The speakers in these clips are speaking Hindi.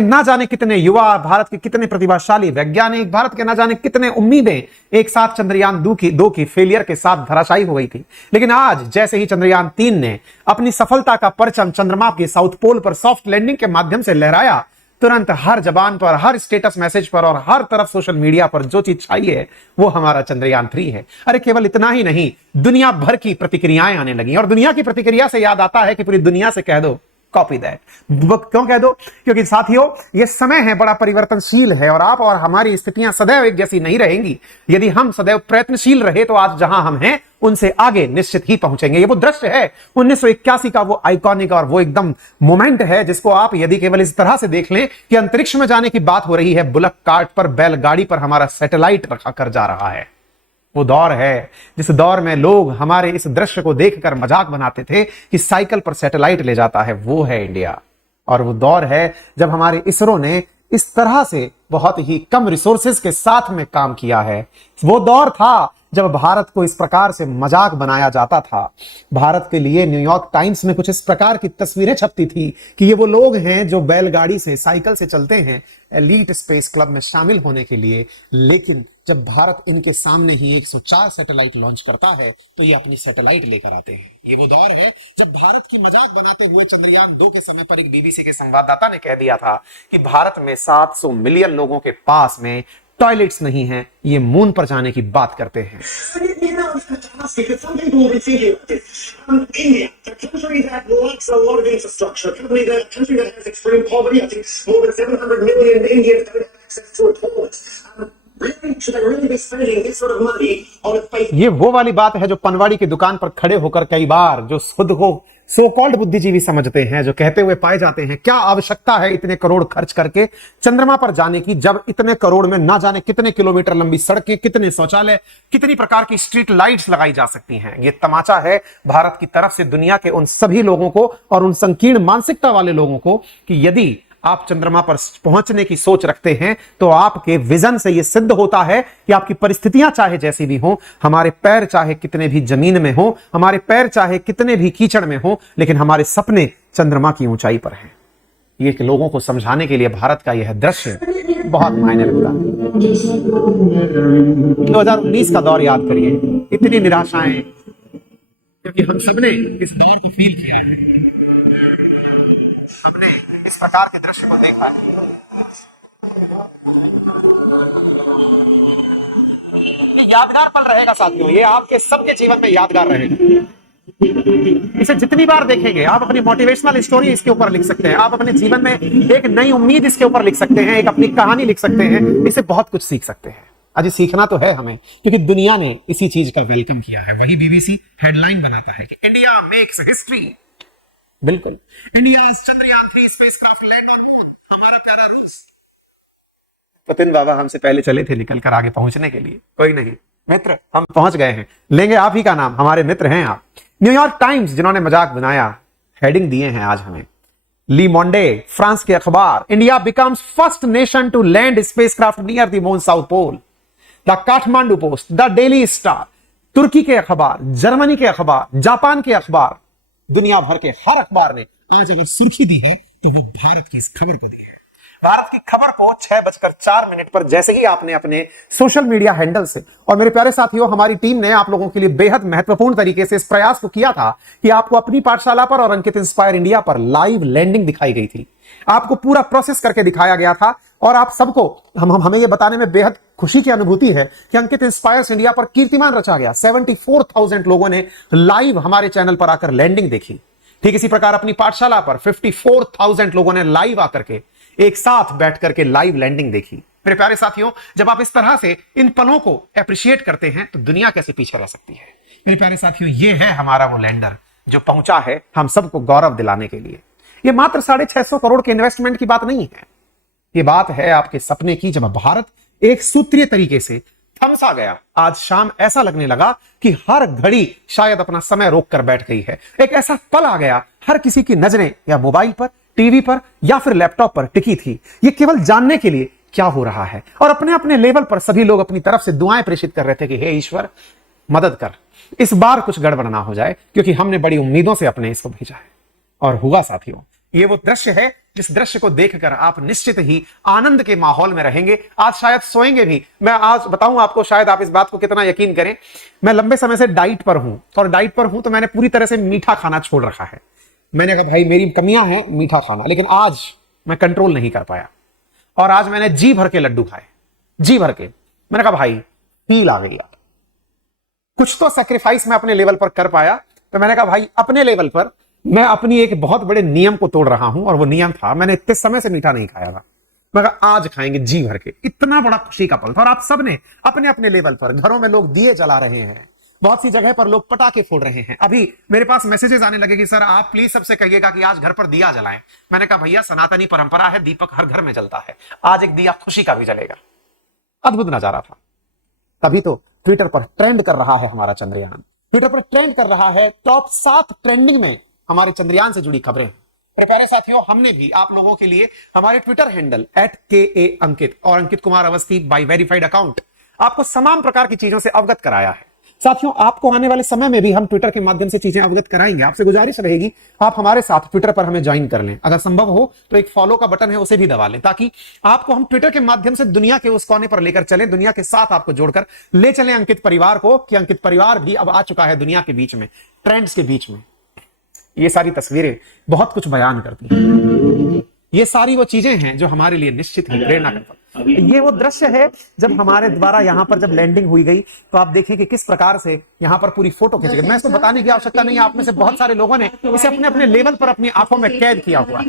ना जाने कितने युवा, भारत के कितने प्रतिभाशाली वैज्ञानिक, भारत के ना जाने कितने उम्मीदें एक साथ चंद्रयान 2 की फेलियर के साथ धराशायी हो गई थी। लेकिन आज जैसे ही चंद्रयान 3 ने अपनी सफलता का परचम चंद्रमा के साउथ पोल पर सॉफ्ट लैंडिंग के माध्यम से लहराया, तुरंत हर जबान पर, हर स्टेटस मैसेज पर और हर तरफ सोशल मीडिया पर जो चीज छाई है वो हमारा चंद्रयान 3 है। अरे केवल इतना ही नहीं, दुनिया भर की प्रतिक्रियाएं आने लगी और दुनिया की प्रतिक्रिया से याद आता है कि पूरी दुनिया से कह दो कॉपी दैट। क्यों कह दो? क्योंकि साथियों ये समय है बड़ा परिवर्तनशील है और आप और हमारी स्थितियां सदैव एक जैसी नहीं रहेंगी। यदि हम सदैव प्रयत्नशील रहे तो आज जहां हम हैं उनसे आगे निश्चित ही पहुंचेंगे। ये वो दृश्य है 1981 का, वो आइकॉनिक और वो एकदम मोमेंट है जिसको आप यदि केवल इस तरह से देख लें कि अंतरिक्ष में जाने की बात हो रही है, बुलक कार्ट पर, बैलगाड़ी पर हमारा सैटेलाइट रखा कर जा रहा है। वो दौर है जिस दौर में लोग हमारे इस दृश्य को देखकर मजाक बनाते थे कि साइकिल पर सैटेलाइट ले जाता है, वो है इंडिया। और वो दौर है जब हमारे इसरो ने इस तरह से बहुत ही कम रिसोर्सेज के साथ में काम किया है। वो दौर था जब भारत को इस प्रकार से मजाक बनाया जाता था। भारत के लिए न्यूयॉर्क टाइम्स में कुछ इस प्रकार की तस्वीरें छपती थी कि ये वो लोग हैं जो बैलगाड़ी से, साइकिल से चलते हैं एलीट स्पेस क्लब में शामिल होने के लिए, लेकिन जब भारत इनके सामने ही 104 सैटेलाइट लॉन्च करता है तो ये अपनी सैटेलाइट लेकर आते हैं। ये वो दौर है जब भारत की मजाक बनाते हुए चंद्रयान 2 के समय पर एक बीबीसी के संवाददाता ने कह दिया था कि भारत में 700 मिलियन लोगों के पास में टॉयलेट्स नहीं हैं, ये मून पर जाने की बात करते हैं। ये वो वाली बात है जो पनवाड़ी की दुकान पर खड़े होकर कई बार जो खुद को सो कॉल्ड बुद्धिजीवी समझते हैं, जो कहते हुए पाए जाते हैं क्या आवश्यकता है इतने करोड़ खर्च करके चंद्रमा पर जाने की, जब इतने करोड़ में ना जाने कितने किलोमीटर लंबी सड़कें, कितने शौचालय, कितनी प्रकार की स्ट्रीट लाइट्स लगाई जा सकती हैं। ये तमाचा है भारत की तरफ से दुनिया के उन सभी लोगों को और उन संकीर्ण मानसिकता वाले लोगों को कि यदि आप चंद्रमा पर पहुंचने की सोच रखते हैं तो आपके विजन से यह सिद्ध होता है कि आपकी परिस्थितियां चाहे जैसी भी हों, हमारे पैर चाहे कितने भी जमीन में हों, हमारे पैर चाहे कितने भी कीचड़ में हों, लेकिन हमारे सपने चंद्रमा की ऊंचाई पर हैं। ये कि लोगों को समझाने के लिए भारत का यह दृश्य बहुत मायने रखता है। 2019 का दौर याद करिए, इतनी निराशाएं, क्योंकि हम सबने इस दौर को फील किया है, हमने इस प्रकार के दृश्य को देखा है। ये यादगार पल रहेगा साथियों, ये आपके सबके जीवन में यादगार रहेगा। इसे जितनी बार देखेंगे आप अपनी मोटिवेशनल स्टोरी इसके ऊपर लिख सकते हैं, आप अपने जीवन में एक नई उम्मीद इसके ऊपर लिख सकते हैं, एक अपनी कहानी लिख सकते हैं, इससे बहुत कुछ सीख सकते हैं। अजी सीखना तो है हमें, क्योंकि दुनिया ने इसी चीज का वेलकम किया है। वही बीबीसी हेडलाइन बनाता है कि इंडिया मेक्स हिस्ट्री। बिल्कुल, India Chandrayaan 3 spacecraft land on moon. हमारा प्यारा रूस, पुतिन बाबा हमसे पहले चले थे निकल कर आगे पहुंचने के लिए। कोई नहीं मित्र, हम पहुंच गए हैं, लेंगे आप ही का नाम, हमारे मित्र हैं आप। न्यूयॉर्क टाइम्स जिन्होंने मजाक बनाया, हेडिंग दिए हैं आज हमें। ली मोंडे फ्रांस के अखबार, India becomes first nation to land spacecraft near the moon south pole. The Kathmandu Post, the Daily Star, तुर्की के अखबार, जर्मनी के अखबार, जापान के अखबार, दुनिया भर के हर अखबार ने आज अगर सुर्खी दी है तो वो भारत की इस खबर को दी है। भारत की खबर को 6:04 पर जैसे ही आपने अपने सोशल मीडिया हैंडल से, और मेरे प्यारे साथियों हमारी टीम ने आप लोगों के लिए बेहद महत्वपूर्ण तरीके से इस प्रयास को किया था कि आपको अपनी पाठशाला पर और अंकित इंस्पायर इंडिया पर लाइव लैंडिंग दिखाई गई थी, आपको पूरा प्रोसेस करके दिखाया गया था। और आप सबको हमें यह बताने में बेहद खुशी की अनुभूति है कि अंकित इंस्पायर्स इंडिया पर कीर्तिमान रचा गया। 74,000 लोगों ने लाइव हमारे चैनल पर आकर लैंडिंग देखी। ठीक इसी प्रकार अपनी पाठशाला पर 54,000 लोगों ने लाइव आकर के एक साथ बैठ करके लाइव लैंडिंग देखी। मेरे प्यारे साथियों, जब आप इस तरह से इन पलों को एप्रिशिएट करते हैं तो दुनिया कैसे पीछे रह सकती है। मेरे प्यारे साथियों, ये है हमारा वो लैंडर जो पहुंचा है हम सबको गौरव दिलाने के लिए। ये मात्र 650 करोड़ के इन्वेस्टमेंट की बात नहीं है, ये बात है आपके सपने की, जब भारत एक सूत्रीय तरीके से थमसा गया। आज शाम ऐसा लगने लगा कि हर घड़ी शायद अपना समय रोक कर बैठ गई है। एक ऐसा पल आ गया, हर किसी की नजरें या मोबाइल पर, टीवी पर या फिर लैपटॉप पर टिकी थी, ये केवल जानने के लिए क्या हो रहा है। और अपने अपने लेवल पर सभी लोग अपनी तरफ से दुआएं प्रेषित कर रहे थे कि हे ईश्वर मदद कर, इस बार कुछ गड़बड़ ना हो जाए, क्योंकि हमने बड़ी उम्मीदों से अपने इसको भेजा है। और हुआ साथियों, ये वो दृश्य है जिस दृश्य को देखकर आप निश्चित ही आनंद के माहौल में रहेंगे। आज शायद सोएंगे भी। मैं आज बताऊं आपको, शायद आप इस बात को कितना यकीन करें, मैं लंबे समय से डाइट पर हूं, और डाइट पर हूं तो मैंने पूरी तरह से मीठा खाना छोड़ रखा है। मैंने कहा भाई मेरी कमियां हैं मीठा खाना, लेकिन आज मैं कंट्रोल नहीं कर पाया, और आज मैंने जी भर के लड्डू खाए, जी भर के। मैंने कहा भाई फील आ गई यार, कुछ तो सेक्रीफाइस मैं अपने लेवल पर कर पाया। तो मैंने कहा भाई अपने लेवल पर मैं अपनी एक बहुत बड़े नियम को तोड़ रहा हूं, और वो नियम था मैंने इतने समय से मीठा नहीं खाया था। मैं कहा आज खाएंगे जी भर के। इतना बड़ा खुशी का पल था। और आप सबने अपने अपने लेवल पर, घरों में लोग दिए जला रहे हैं, बहुत सी जगह पर लोग पटाखे फोड़ रहे हैं। अभी मेरे पास मैसेजेस आने लगे कि सर आप प्लीज सबसे कहिएगा कि आज घर पर दिया जलाएं। मैंने कहा भैया सनातनी परंपरा है, दीपक हर घर में जलता है, आज एक दिया खुशी का भी जलेगा। अद्भुत नजारा था। तभी तो ट्विटर पर ट्रेंड कर रहा है हमारा चंद्रयान, ट्विटर पर ट्रेंड कर रहा है, टॉप 7 ट्रेंडिंग में हमारे चंद्रयान से जुड़ी खबरें। प्यारे साथियों, हमने भी आप लोगों के लिए हमारे ट्विटर हैंडल @KA_अंकित और Ankit Kumar Awasthi by verified account आपको तमाम प्रकार की चीजों से अवगत कराया है। साथियों, आपको आने वाले समय में भी हम ट्विटर के माध्यम से चीजें अवगत कराएंगे। आपसे गुजारिश रहेगी आप हमारे साथ ट्विटर पर हमें ज्वाइन कर लें। अगर संभव हो तो एक फॉलो का बटन है उसे भी दबा लें, ताकि आपको हम ट्विटर के माध्यम से दुनिया के उस कोने पर लेकर चलें, दुनिया के साथ आपको जोड़कर ले चलें अंकित परिवार को, कि अंकित परिवार भी अब आ चुका है दुनिया के बीच में, ट्रेंड्स के बीच में। ये सारी तस्वीरें बहुत कुछ बयान करती हैं। ये सारी वो चीजें हैं जो हमारे लिए निश्चित ही प्रेरणा करती हैं। ये वो दृश्य है जब हमारे द्वारा यहां पर जब लैंडिंग हुई गई, तो आप देखिए कि किस प्रकार से यहां पर पूरी फोटो खींची गई। मैं इसको बताने की आवश्यकता नहीं है, आप में से बहुत सारे लोगों ने इसे अपने अपने लेवल पर अपनी आंखों में कैद किया हुआ है।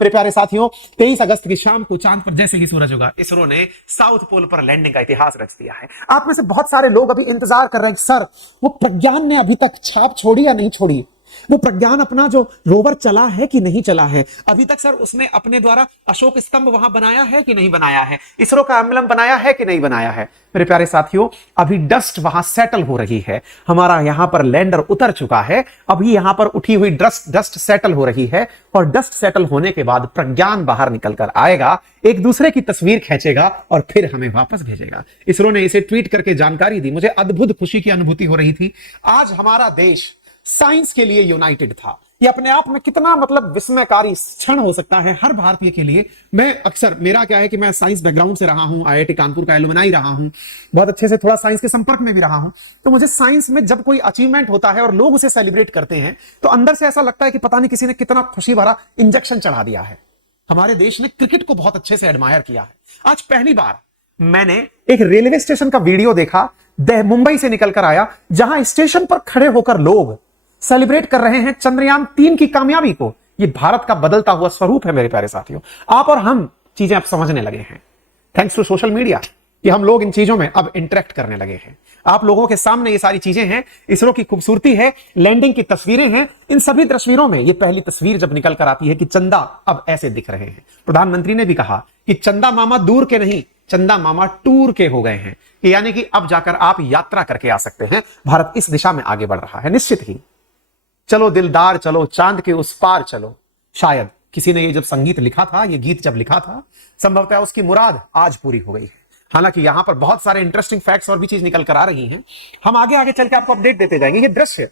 मेरे प्यारे साथियों, 23 अगस्त की शाम को चांद पर जैसे ही सूरज होगा, इसरो ने साउथ पोल पर लैंडिंग का इतिहास रच दिया है। आप में से बहुत सारे लोग अभी इंतजार कर रहे हैं, सर वो प्रज्ञान ने अभी तक छाप छोड़ी या नहीं छोड़ी, वो प्रज्ञान अपना जो रोवर चला है कि नहीं चला है, अभी तक सर उसने अपने द्वारा अशोक स्तंभ वहां बनाया है कि नहीं बनाया है, इसरो का एम्बलम बनाया है कि नहीं बनाया है। मेरे प्यारे साथियों, अभी डस्ट वहां सेटल हो रही है। हमारा यहां पर लैंडर उतर चुका है, अभी यहां पर उठी हुई डस्ट सेटल हो रही है, और डस्ट सेटल होने के बाद प्रज्ञान बाहर निकल कर आएगा, एक दूसरे की तस्वीर खींचेगा और फिर हमें वापस भेजेगा। इसरो ने इसे ट्वीट करके जानकारी दी। मुझे अद्भुत खुशी की अनुभूति हो रही थी। आज हमारा देश साइंस के लिए यूनाइटेड था। ये अपने आप में कितना मतलब विस्मयकारी क्षण हो सकता है हर भारतीय के लिए। मैं अक्सर, मेरा क्या है कि मैं साइंस बैकग्राउंड से रहा हूं, IIT कानपुर का एलुमनाई रहा हूं, बहुत अच्छे से थोड़ा साइंस के संपर्क में भी रहा हूं। तो मुझे साइंस में जब कोई अचीवमेंट होता है और लोग उसे सेलिब्रेट करते हैं, तो अंदर से ऐसा लगता है कि पता नहीं किसी ने कितना खुशी भरा इंजेक्शन चढ़ा दिया है। हमारे देश ने क्रिकेट को बहुत अच्छे से एडमायर किया है। आज पहली बार मैंने एक रेलवे स्टेशन का वीडियो देखा, मुंबई से निकलकर आया, जहां स्टेशन पर खड़े होकर लोग सेलिब्रेट कर रहे हैं चंद्रयान 3 की कामयाबी को। यह भारत का बदलता हुआ स्वरूप है मेरे प्यारे साथियों। आप और हम चीजें अब समझने लगे हैं, थैंक्स टू सोशल मीडिया, कि हम लोग इन चीजों में अब इंटरेक्ट करने लगे हैं। आप लोगों के सामने ये सारी चीजें हैं, इसरो की खूबसूरती है, लैंडिंग की तस्वीरें हैं। इन सभी तस्वीरों में ये पहली तस्वीर जब निकल कर आती है कि चंदा अब ऐसे दिख रहे हैं। प्रधानमंत्री ने भी कहा कि चंदा मामा दूर के नहीं, चंदा मामा टूर के हो गए हैं, यानी कि अब जाकर आप यात्रा करके आ सकते हैं। भारत इस दिशा में आगे बढ़ रहा है। निश्चित ही चलो दिलदार चलो, चांद के उस पार चलो। शायद किसी ने ये जब संगीत लिखा था, ये गीत जब लिखा था, संभवतः उसकी मुराद आज पूरी हो गई है। हालांकि यहां पर बहुत सारे इंटरेस्टिंग फैक्ट्स और भी चीज निकल कर आ रही हैं। हम आगे आगे चल के आपको अपडेट देते जाएंगे। ये दृश्य,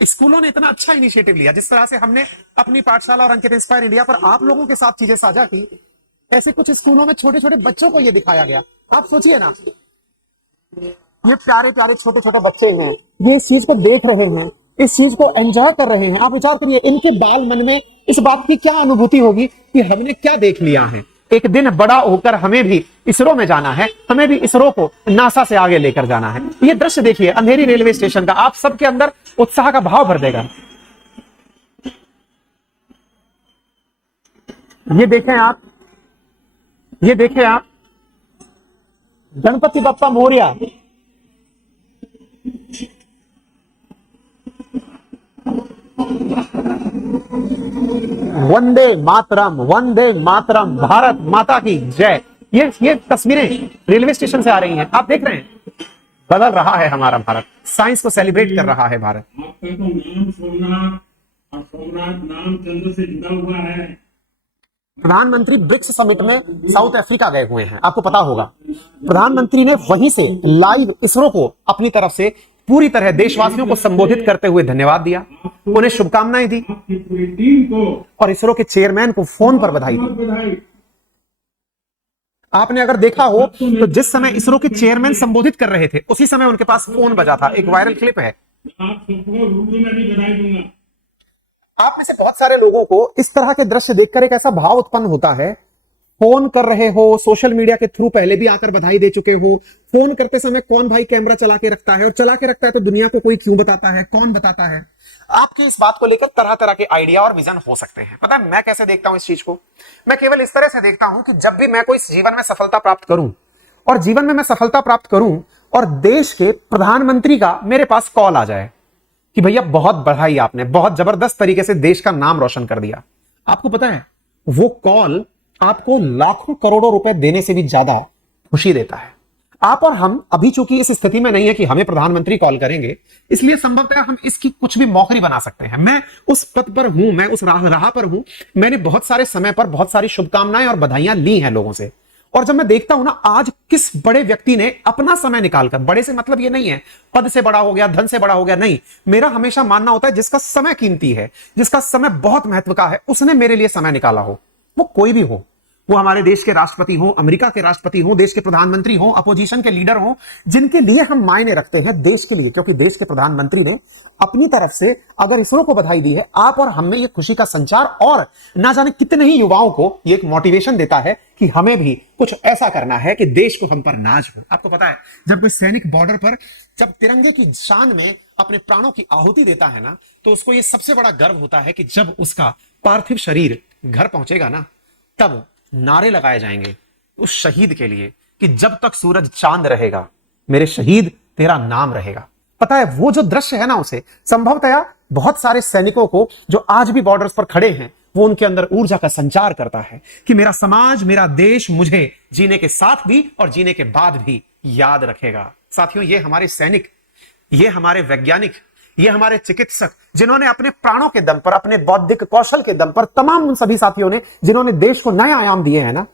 स्कूलों ने इतना अच्छा इनिशिएटिव लिया, जिस तरह से हमने अपनी पाठशाला और अंकित इंस्पायर इंडिया पर आप लोगों के साथ चीजें साझा की, ऐसे कुछ स्कूलों में छोटे छोटे बच्चों को यह दिखाया गया। आप सोचिए ना, ये प्यारे प्यारे छोटे छोटे बच्चे हैं, ये इस चीज को देख रहे हैं, इस चीज को एंजॉय कर रहे हैं। आप विचार करिए, इनके बाल मन में इस बात की क्या अनुभूति होगी कि हमने क्या देख लिया है। एक दिन बड़ा होकर हमें भी इसरो में जाना है, हमें भी इसरो को नासा से आगे लेकर जाना है। ये दृश्य देखिए अंधेरी रेलवे स्टेशन का, आप सबके अंदर उत्साह का भाव भर देगा। ये देखें आप, ये देखें आप, गणपति बप्पा मोरया। वंदे मातरम, भारत माता की जय। ये तस्वीरें रेलवे स्टेशन से आ रही हैं, आप देख रहे हैं। बदल रहा है हमारा भारत, साइंस को सेलिब्रेट कर रहा है भारत। आपका तो नाम सोमनाथ, और सोमनाथ नाम चंद्र से जुड़ा हुआ है। प्रधानमंत्री ब्रिक्स समिट में साउथ अफ्रीका गए हुए हैं, आपको पता होगा। प्रधानमंत्री ने वहीं से लाइव इसरो को अपनी तरफ से पूरी तरह देशवासियों को संबोधित करते हुए धन्यवाद दिया, उन्हें शुभकामनाएं दी आपकी पूरी टीम को और इसरो के चेयरमैन को फोन पर बधाई दी। बहुत बधाई। आपने अगर देखा हो तो जिस समय इसरो के चेयरमैन संबोधित कर रहे थे उसी समय उनके पास फोन बजा था। एक वायरल क्लिप है। आप सबको उर्दू में भी बधाई दूंगा। आप में से बहुत सारे लोगों को इस तरह के दृश्य देखकर एक ऐसा भाव उत्पन्न होता है, फोन कर रहे हो, सोशल मीडिया के थ्रू पहले भी आकर बधाई दे चुके हो, फोन करते समय कौन भाई कैमरा चला के रखता है, और चला के रखता है तो दुनिया को कोई क्यों बताता है, कौन बताता है। आपकी इस बात को लेकर तरह तरह के आइडिया और विजन हो सकते हैं। पता है मैं कैसे देखता हूं इस चीज को? मैं केवल इस तरह से देखता हूं कि जब भी मैं कोई जीवन में सफलता प्राप्त करूं, और जीवन में मैं सफलता प्राप्त करूं और देश के प्रधानमंत्री का मेरे पास कॉल आ जाए कि भैया बहुत बधाई, आपने बहुत जबरदस्त तरीके से देश का नाम रोशन कर दिया। आपको पता है वो कॉल आपको लाखों करोड़ों रुपए देने से भी ज्यादा खुशी देता है। आप और हम अभी चूंकि इस स्थिति में नहीं है कि हमें प्रधानमंत्री कॉल करेंगे, इसलिए संभवतः हम इसकी कुछ भी मौखरी बना सकते हैं। मैं उस पद पर हूं, मैं उस राह पर हूं। मैंने बहुत सारे समय पर बहुत सारी शुभकामनाएं और बधाइयां ली हैं लोगों से, और जब मैं देखता हूं ना आज किस बड़े व्यक्ति ने अपना समय निकालकर, बड़े से मतलब ये नहीं है पद से बड़ा हो गया, धन से बड़ा हो गया, नहीं, मेरा हमेशा मानना होता है जिसका समय कीमती है, जिसका समय बहुत महत्व का है, उसने मेरे लिए समय निकाला हो, वो कोई भी हो, वो हमारे देश के राष्ट्रपति हो, अमेरिका के राष्ट्रपति हो, देश के प्रधानमंत्री हो, अपोजिशन के लीडर हो, जिनके लिए हम मायने रखते हैं देश के लिए, क्योंकि देश के प्रधानमंत्री ने अपनी तरफ से अगर इसरो को बधाई दी है, आप और हम में ये खुशी का संचार और ना जाने कितने ही युवाओं को ये एक मोटिवेशन देता है कि हमें भी कुछ ऐसा करना है कि देश को हम पर नाज हो। आपको पता है जब कोई सैनिक बॉर्डर पर जब तिरंगे की शान में अपने प्राणों की आहुति देता है ना, तो उसको ये सबसे बड़ा गर्व होता है कि जब उसका पार्थिव शरीर घर पहुंचेगा ना, तब नारे लगाए जाएंगे उस शहीद के लिए कि जब तक सूरज चांद रहेगा मेरे शहीद तेरा नाम रहेगा। पता है वो जो दृश्य है ना, उसे संभवतया बहुत सारे सैनिकों को जो आज भी बॉर्डर्स पर खड़े हैं, वो उनके अंदर ऊर्जा का संचार करता है कि मेरा समाज, मेरा देश मुझे जीने के साथ भी और जीने के बाद भी याद रखेगा। साथियों, ये हमारे सैनिक, ये हमारे वैज्ञानिक, ये हमारे चिकित्सक, जिन्होंने अपने प्राणों के दम पर, अपने बौद्धिक कौशल के दम पर, तमाम उन सभी साथियों ने जिन्होंने देश को नए आयाम दिए हैं ना,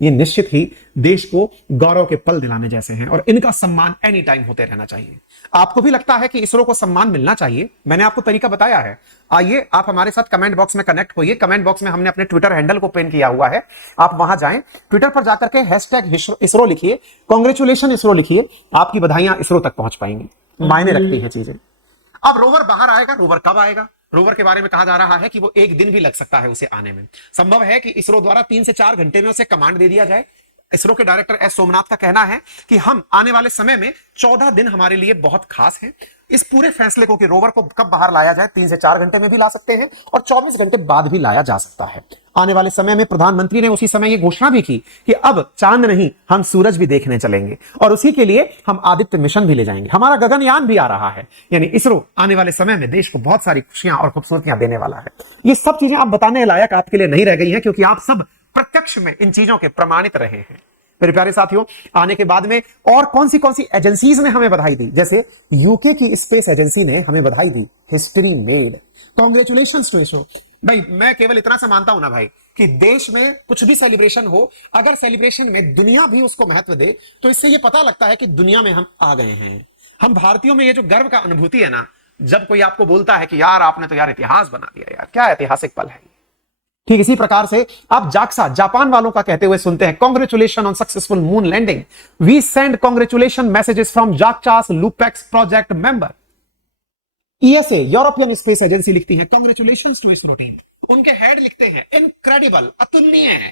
ये निश्चित ही देश को गौरव के पल दिलाने जैसे हैं, और इनका सम्मान एनी टाइम होते रहना चाहिए। आपको भी लगता है कि इसरो को सम्मान मिलना चाहिए? मैंने आपको तरीका बताया है। आइए आप हमारे साथ कमेंट बॉक्स में कनेक्ट होइए। कमेंट बॉक्स में हमने अपने ट्विटर हैंडल को पिन किया हुआ है, आप वहां जाएं, ट्विटर पर जाकर के हैशटैग इसरो लिखिए, कांग्रेचुलेशन इसरो लिखिए, आपकी बधाइयां इसरो तक पहुंच पाएंगी। मायने रखती है चीजें। अब रोवर बाहर आएगा, रोवर कब आएगा? रोवर के बारे में कहा जा रहा है कि वो एक दिन भी लग सकता है उसे आने में। संभव है कि इसरो द्वारा 3 से 4 घंटे में उसे कमांड दे दिया जाए। इसरो के डायरेक्टर एस सोमनाथ का कहना है कि हम आने वाले समय में 14 दिन हमारे लिए बहुत खास हैं। इस पूरे फैसले को कि रोवर को कब बाहर लाया जाए 3 से 4 घंटे में भी ला सकते हैं और 24 घंटे बाद भी लाया जा सकता है। आने वाले समय में प्रधानमंत्री ने उसी समय यह घोषणा भी की कि अब चांद नहीं, हम सूरज भी देखने चलेंगे, और उसी के लिए हम आदित्य मिशन भी ले जाएंगे। हमारा गगनयान भी आ रहा है। यानी इसरो आने वाले समय में देश को बहुत सारी खुशियां और खूबसूरतियां देने वाला है। ये सब चीजें आप बताने लायक आपके लिए नहीं रह गई हैं, क्योंकि आप सब प्रत्यक्ष में इन चीजों के प्रमाणित रहे हैं। मेरे प्यारे साथियों, आने के बाद में और कौन सी एजेंसीज ने हमें बधाई दी? जैसे यूके की स्पेस एजेंसी ने हमें बधाई दी। History made, congratulations to ISRO. भाई मैं केवल इतना सा मानता हूं ना भाई कि देश में कुछ भी सेलिब्रेशन हो, अगर सेलिब्रेशन में दुनिया भी उसको महत्व दे, तो इससे यह पता लगता है कि दुनिया में हम आ गए हैं। हम भारतीयों में ये जो गर्व का अनुभूति है ना, जब कोई आपको बोलता है कि यार आपने तो यार इतिहास बना दिया, यार क्या ऐतिहासिक पल है। ठीक इसी प्रकार से आप जाक्सा जापान वालों का कहते हुए सुनते हैं, congratulation on successful moon landing, we send congratulation messages from JAXA's LUPEX project member. ESA European Space Agency लिखती है कांग्रेचुलेशंस टू इसरो टीम। उनके हेड लिखते हैं इनक्रेडिबल, अतुलनीय है,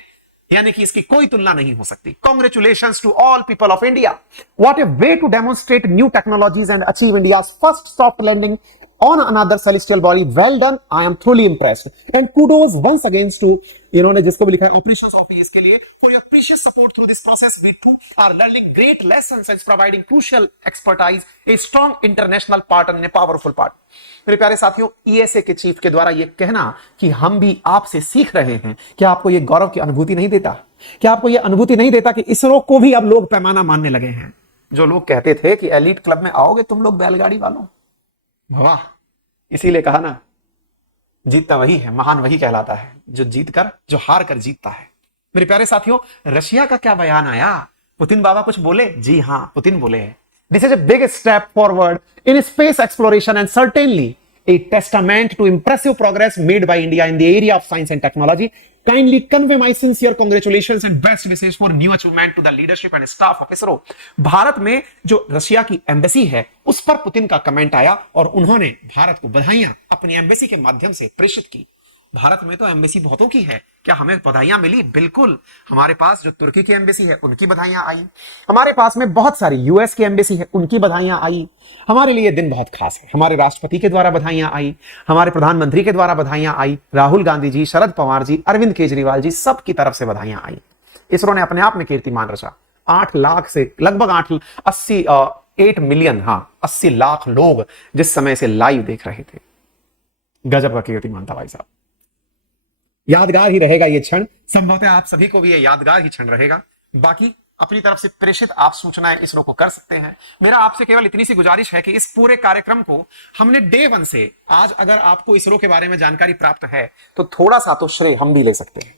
यानी कि इसकी कोई तुलना नहीं हो सकती। Congratulations to all people of India, what a way to demonstrate new technologies and achieve India's first soft landing on another celestial body. Well done, I am truly impressed, and kudos once again to इन्होंने जिसको भी लिखा है ऑपरेशंस ऑफिस के लिए, for your precious support through this process. We too are learning great lessons and providing crucial expertise, a strong international partner and a powerful partner. मेरे प्यारे साथियों, ईएसए के चीफ के द्वारा ये कहना कि हम भी आपसे सीख रहे हैं, क्या आपको ये गौरव की अनुभूति नहीं देता? क्या आपको ये अनुभूति नहीं देता कि इसरो को भी अब लोग पैमाना मानने लगे हैं? जो लोग कहते थे कि एलीट क्लब में आओगे तुम लोग बैलगाड़ी वालों, वाह, इसीलिए कहा ना, जीतता वही है, महान वही कहलाता है जो जीतकर, जो हार कर जीतता है। मेरे प्यारे साथियों, रशिया का क्या बयान आया? पुतिन बाबा कुछ बोले? जी हां, पुतिन बोले हैं, This is a big step forward in space exploration and certainly a testament to impressive progress made by India in the area of science and technology. Kindly convey my sincere congratulations and best wishes for new achievement to the leadership and staff of ISRO. Bharat में जो रशिया की एम्बेसी है उस पर पुतिन का कमेंट आया और उन्होंने भारत को बधाइयां अपनी एम्बेसी के माध्यम से प्रेषित की। भारत में तो एम्बेसी बहुतों की है, क्या हमें बधाइयां मिली? बिल्कुल। हमारे पास जो तुर्की की एम्बेसी है उनकी बधाइयां आई, हमारे पास में बहुत सारी यूएस की एम्बेसी है उनकी बधाइयां आई। हमारे लिए दिन बहुत खास है, हमारे राष्ट्रपति के द्वारा बधाइयां आई, हमारे प्रधानमंत्री के द्वारा बधाइयां आई, राहुल गांधी जी, शरद पवार जी, अरविंद केजरीवाल जी, सबकी तरफ से बधाइयां आई। इसरो ने अपने आप में कीर्तिमान रचा। 8 लाख से लगभग 8 मिलियन, 80 लाख लोग जिस समय से लाइव देख रहे थे। गजब का कीर्तिमान था भाई साहब। यादगार ही रहेगा ये क्षण, संभवतः आप सभी को भी ये यादगार ही क्षण रहेगा। बाकी अपनी तरफ से प्रेषित आप सूचनाएं इसरो को कर सकते हैं। मेरा आपसे केवल इतनी सी गुजारिश है कि इस पूरे कार्यक्रम को हमने डे 1 से आज, अगर आपको इसरो के बारे में जानकारी प्राप्त है तो थोड़ा सा तो श्रेय हम भी ले सकते हैं।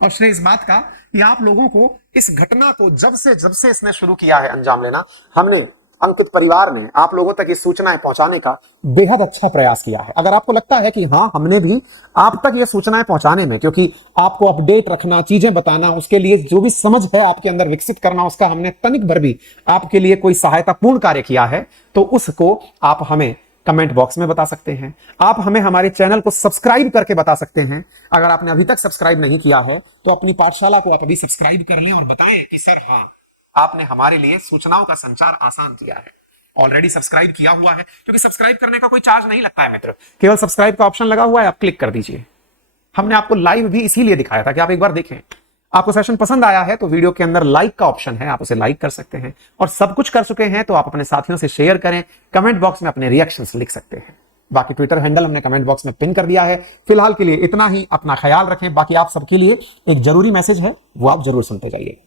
और श्रेय इस बात का कि आप लोगों को इस घटना को जब से इसने शुरू किया है अंजाम लेना, हमने अंकित परिवार ने आप लोगों तक ये सूचनाएं पहुंचाने का बेहद अच्छा प्रयास किया है। अगर आपको लगता है कि हाँ हमने भी आप तक ये सूचनाएं पहुंचाने में, क्योंकि आपको अपडेट रखना, चीजें बताना, उसके लिए जो भी समझ है आपके अंदर विकसित करना, उसका हमने तनिक भर भी आपके लिए कोई सहायतापूर्ण कार्य किया है तो उसको आप हमें कमेंट बॉक्स में बता सकते हैं। आप हमें हमारे चैनल को सब्सक्राइब करके बता सकते हैं। अगर आपने अभी तक सब्सक्राइब नहीं किया है तो अपनी पाठशाला को आप अभी सब्सक्राइब कर लें और बताएं कि सर हाँ आपने हमारे लिए सूचनाओं का संचार आसान किया है। ऑलरेडी सब्सक्राइब किया हुआ है, क्योंकि सब्सक्राइब करने का कोई चार्ज नहीं लगता है मित्र, केवल सब्सक्राइब का ऑप्शन लगा हुआ है, आप क्लिक कर दीजिए। हमने आपको लाइव भी इसीलिए दिखाया था कि आप एक बार देखें। आपको सेशन पसंद आया है तो वीडियो के अंदर लाइक का ऑप्शन है, आप उसे लाइक कर सकते हैं। और सब कुछ कर चुके हैं तो आप अपने साथियों से शेयर करें, कमेंट बॉक्स में अपने रिएक्शंस लिख सकते हैं। बाकी ट्विटर हैंडल हमने कमेंट बॉक्स में पिन कर दिया है। फिलहाल के लिए इतना ही, अपना ख्याल रखें। बाकी आप सबके लिए एक जरूरी मैसेज है, वो आप जरूर सुनते जाइए।